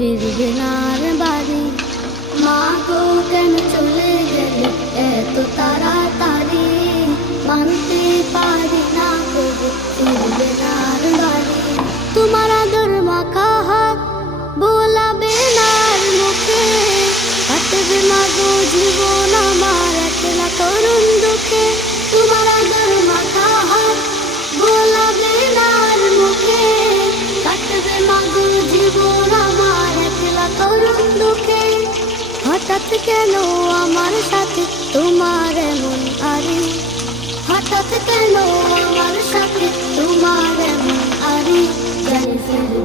ফিরবে না আর বাড়ি। মা গো কেন চলে গেলে এত তাড়াতাড়ি, মানতে পারি না কবু ফিরবে না আর বাড়ি। তোমার আদর মাখা হাত বোলাবে না আর মুখে, কাটবে মা গো জীবন আমার একলা করুণ দুঃখে। তোমার আদর মাখা হাত বোলাবে না আর মুখে, কাটবে মা গো জীবন আমার একলা করুণ দুঃখে। হঠাৎ কেন আমার সাথে তোমার এমন আরি, হঠাৎ কেন আমার সাথে তোমার এমন আরি, জানি